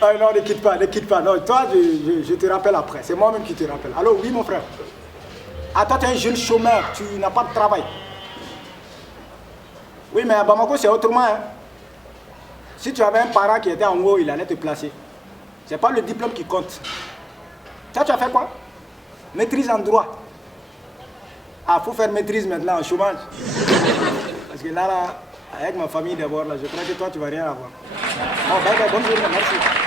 Ah non, ne quitte pas, ne quitte pas. Non, toi, je te rappelle après. C'est moi-même qui te rappelle. Allô, oui, mon frère. Ah, toi, tu es un jeune chômeur, tu n'as pas de travail. Oui, mais à Bamako, c'est autrement. Hein. Si tu avais un parent qui était en haut, il allait te placer. C'est pas le diplôme qui compte. Toi, tu as fait quoi? Maîtrise en droit. Ah, il faut faire maîtrise maintenant en chômage. Parce que là, avec ma famille d'abord, là, je crois que toi, tu vas rien avoir. Bon, bye bye, bonne journée, merci.